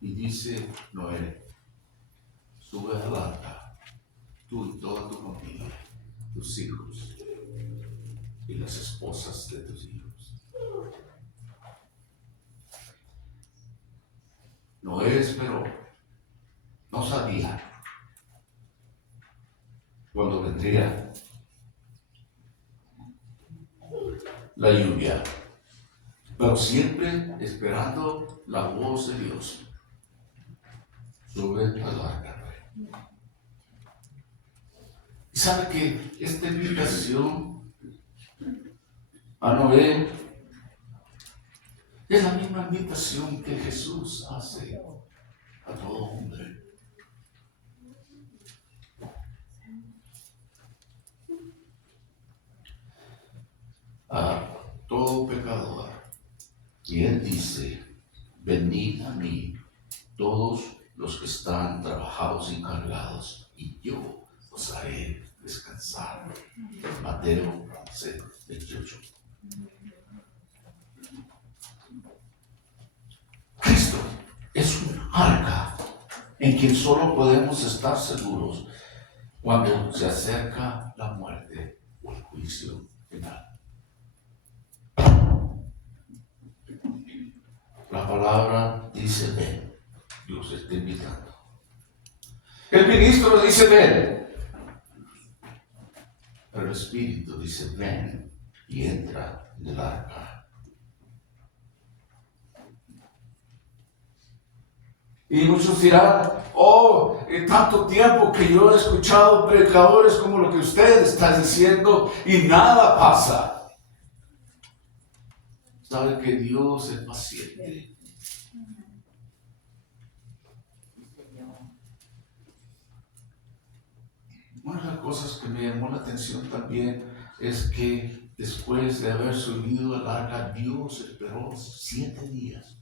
y dice: Noé, sube al arca, tú y toda tu familia, tus hijos y las esposas de tus hijos. Noé esperó, no sabía cuándo vendría la lluvia, pero siempre esperando la voz de Dios. Sube al arca. Y sabe que esta invitación a Noé es la misma invitación que Jesús hace a todo hombre. A todo pecador Y Él dice, venid a mí todos los que están trabajados y cargados, y yo os haré descansar. Mateo 11:28. Cristo es un arca en quien solo podemos estar seguros cuando se acerca la muerte o el juicio final. La palabra dice ven, Dios está invitando. El ministro dice ven, pero el Espíritu dice ven y entra en el arca. Y muchos dirán, tanto tiempo que yo he escuchado predicadores como lo que usted está diciendo y nada pasa. Sabe que Dios es paciente. Una de las cosas que me llamó la atención también es que después de haber subido al arca, Dios esperó 7 días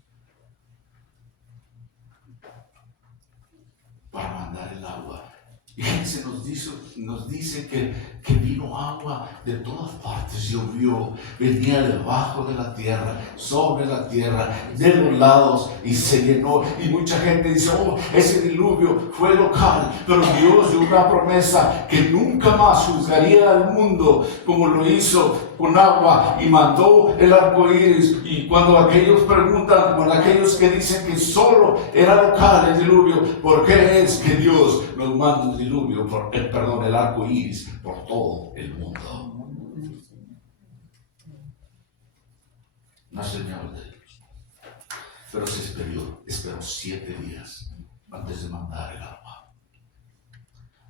para mandar el agua. Y se nos dice que vino agua de todas partes, llovió, venía debajo de la tierra, sobre la tierra, de los lados, y se llenó. Y mucha gente dice, ese diluvio fue local, pero Dios dio una promesa que nunca más juzgaría al mundo como lo hizo con agua y mandó el arco iris. Y cuando aquellos preguntan, con aquellos que dicen que solo era local el diluvio, ¿por qué es que Dios nos manda el diluvio, el arco iris por todo el mundo? Una señal de Dios. Pero se esperó 7 días antes de mandar el agua.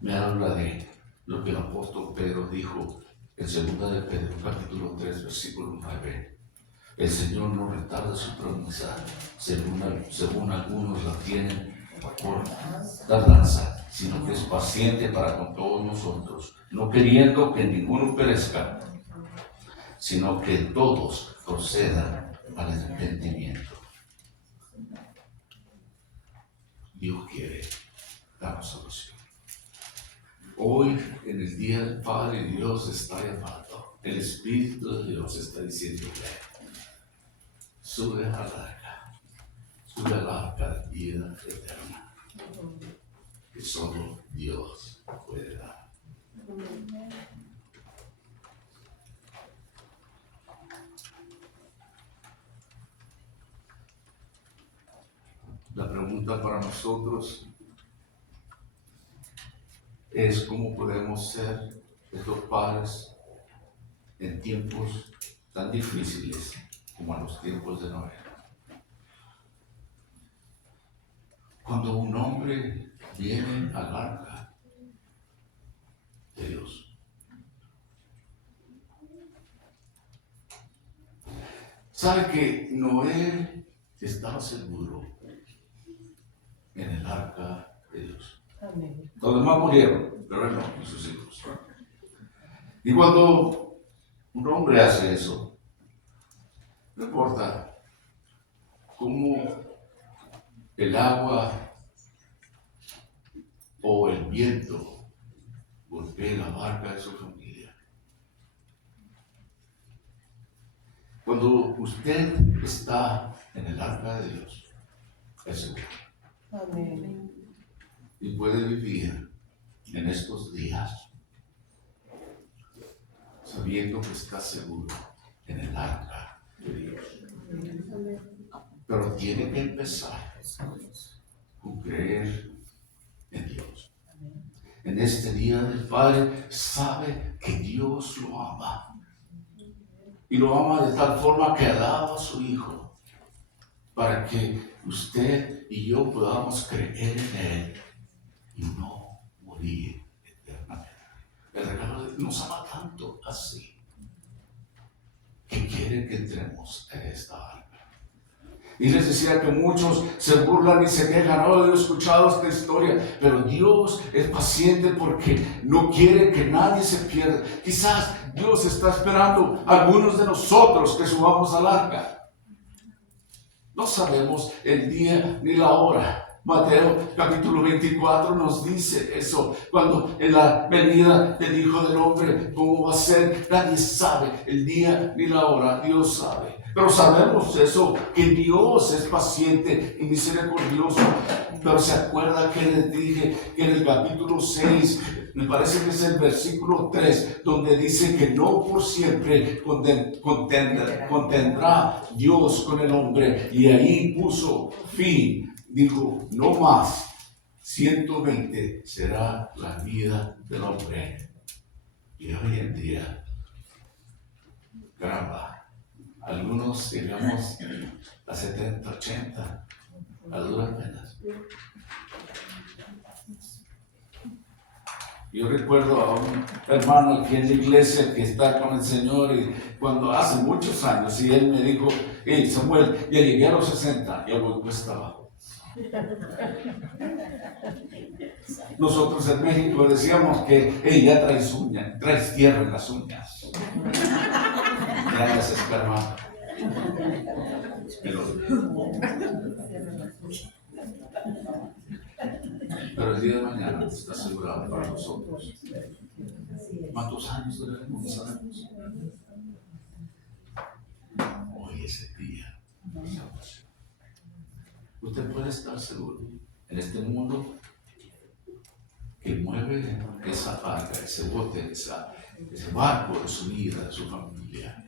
Me habla de lo que el apóstol Pedro dijo en 2 de Pedro, capítulo 3, versículo 9. El Señor no retarda su promesa, según algunos la tienen por tardanza, sino que es paciente para con todos nosotros, no queriendo que ninguno perezca, sino que todos procedan al arrepentimiento. Dios quiere darnos solución. Hoy, en el Día del Padre, Dios está llamando. El Espíritu de Dios está diciendo, sube al arca de vida eterna, que solo Dios puede dar. La pregunta para nosotros es cómo podemos ser estos padres en tiempos tan difíciles como a los tiempos de Noé. Cuando un hombre viene al arca de Dios, sabe que Noé estaba seguro en el arca de Dios. Amén. Los demás murieron, pero él no, y sus hijos. Y cuando un hombre hace eso, no importa cómo el agua o el viento golpee la barca de su familia. Cuando usted está en el arca de Dios, es seguro. Amén. Y puede vivir en estos días sabiendo que está seguro en el arca de Dios. Pero tiene que empezar con creer en Dios. En este Día del Padre sabe que Dios lo ama. Y lo ama de tal forma que ha dado a su Hijo para que usted y yo podamos creer en Él y no morir eternamente. El regalo de Dios nos ama tanto así que quiere que entremos en esta arca. Y les decía que muchos se burlan y se quejan, he escuchado esta historia, pero Dios es paciente porque no quiere que nadie se pierda. Quizás Dios está esperando a algunos de nosotros que subamos al arca. No sabemos el día ni la hora. Mateo capítulo 24 nos dice eso, cuando en la venida del Hijo del Hombre, cómo va a ser, nadie sabe el día ni la hora, Dios sabe. Pero sabemos eso, que Dios es paciente y misericordioso. Pero se acuerda que les dije que en el capítulo 6, me parece que es el versículo 3, donde dice que no por siempre contendrá Dios con el hombre, y ahí puso fin. Dijo, no más, 120 será la vida del hombre. Y hoy en día, caramba, algunos llegamos a 70, 80, a duras penas. Yo recuerdo a un hermano aquí en la iglesia que está con el Señor, y cuando hace muchos años, y él me dijo, hey Samuel, ya llegué a los 60, ya voy cuesta abajo. Nosotros en México decíamos que ya traes uñas, traes tierra en las uñas. Ya las escarmas. Pero el día de mañana está asegurado para nosotros. ¿Cuántos años tenemos? No sabemos. Hoy es el día. Usted puede estar seguro en este mundo que mueve esa barca, ese bote, ese barco de su vida, de su familia.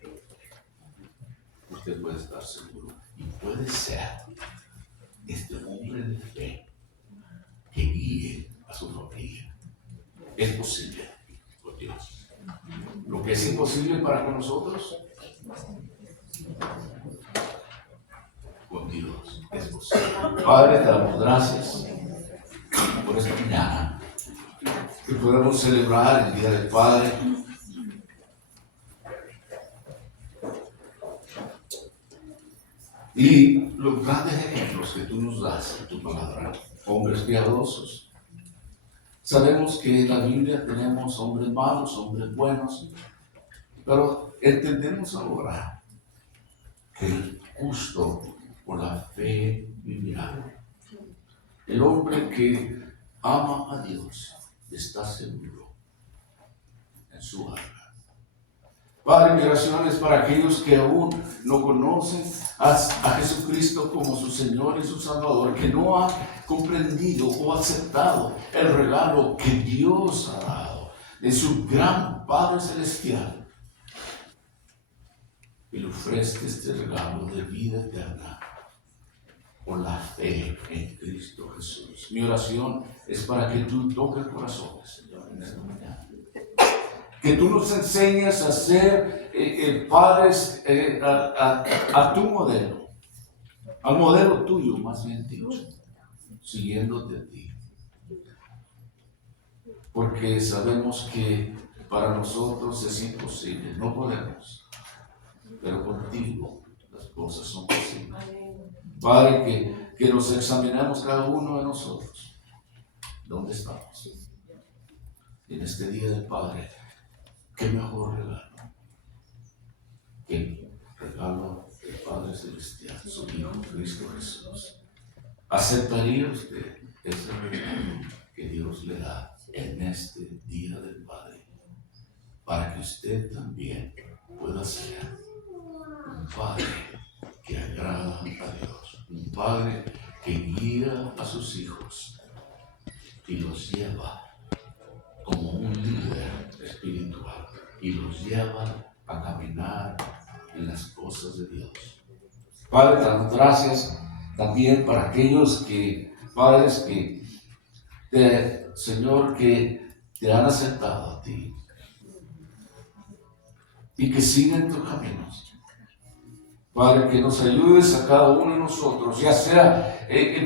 Usted puede estar seguro y puede ser este hombre de fe que guíe a su familia. Es posible con Dios. Lo que es imposible para con nosotros, con Dios es posible. Padre, te damos gracias por esta mañana, que podamos celebrar el Día del Padre. Y los grandes ejemplos que tú nos das en tu palabra, hombres piadosos. Sabemos que en la Biblia tenemos hombres malos, hombres buenos, pero entendemos ahora que el justo por la fe vivirá. El hombre que ama a Dios está seguro en su alma. Padre, mi oración es para aquellos que aún no conocen a Jesucristo como su Señor y su Salvador, que no han comprendido o aceptado el regalo que Dios ha dado de su gran Padre Celestial. Y le ofrece este regalo de vida eterna por la fe en Cristo Jesús. Mi oración es para que tú toques corazones, Señor, en esta mañana. Que tú nos enseñes a ser padres a tu modelo, al modelo tuyo, más bien dicho, siguiéndote a ti. Porque sabemos que para nosotros es imposible, no podemos, pero contigo las cosas son posibles. Padre, que nos examinemos cada uno de nosotros. ¿Dónde estamos? En este Día del Padre, ¿qué mejor regalo que el regalo del Padre Celestial, su Hijo Cristo Jesús? ¿Aceptaría usted ese regalo que Dios le da en este Día del Padre? Para que usted también pueda ser un Padre que agrada a Dios, un Padre que guía a sus hijos y los lleva como un líder espiritual y los lleva a caminar en las cosas de Dios. Padre, te damos gracias también para aquellos padres Señor, que te han aceptado a ti y que siguen tus caminos. Padre, que nos ayudes a cada uno de nosotros, ya sea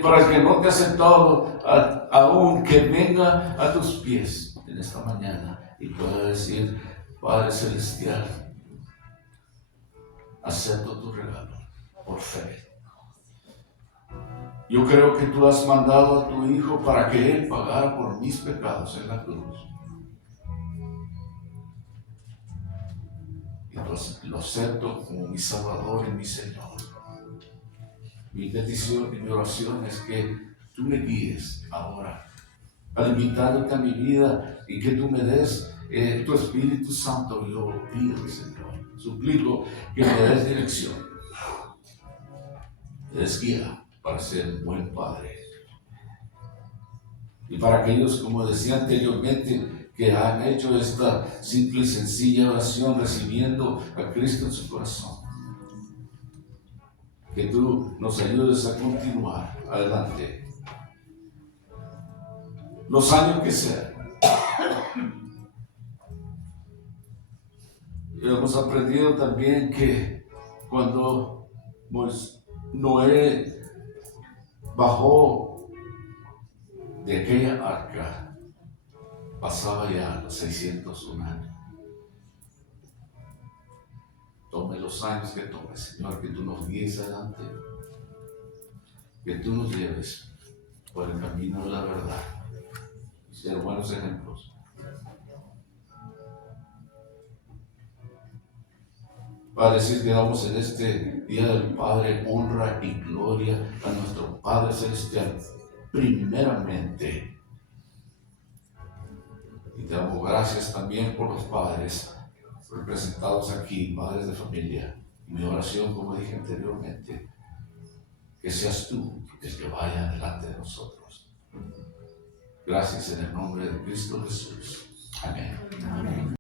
para el que no te ha aceptado aún, que venga a tus pies en esta mañana y pueda decir, Padre Celestial, acepto tu regalo por fe. Yo creo que tú has mandado a tu Hijo para que Él pagara por mis pecados en la cruz. Y lo acepto como mi Salvador y mi Señor. Mi petición y mi oración es que tú me guíes ahora, al invitarte a mi vida y que tú me des tu Espíritu Santo. Yo pido, Señor, suplico que me des dirección, me des guía para ser un buen padre. Y para aquellos, como decía anteriormente, que han hecho esta simple y sencilla oración recibiendo a Cristo en su corazón, que tú nos ayudes a continuar adelante los años que sean. Y hemos aprendido también que cuando Noé bajó de aquella arca, pasaba ya los 601 años. Tome los años que tome, Señor, que tú nos guíes adelante, que tú nos lleves por el camino de la verdad y ser buenos ejemplos. Padre, si te damos en este Día del Padre honra y gloria a nuestro Padre Celestial, primeramente. Y te damos gracias también por los padres representados aquí, padres de familia. Y mi oración, como dije anteriormente, que seas tú el que vaya delante de nosotros. Gracias en el nombre de Cristo Jesús. Amén.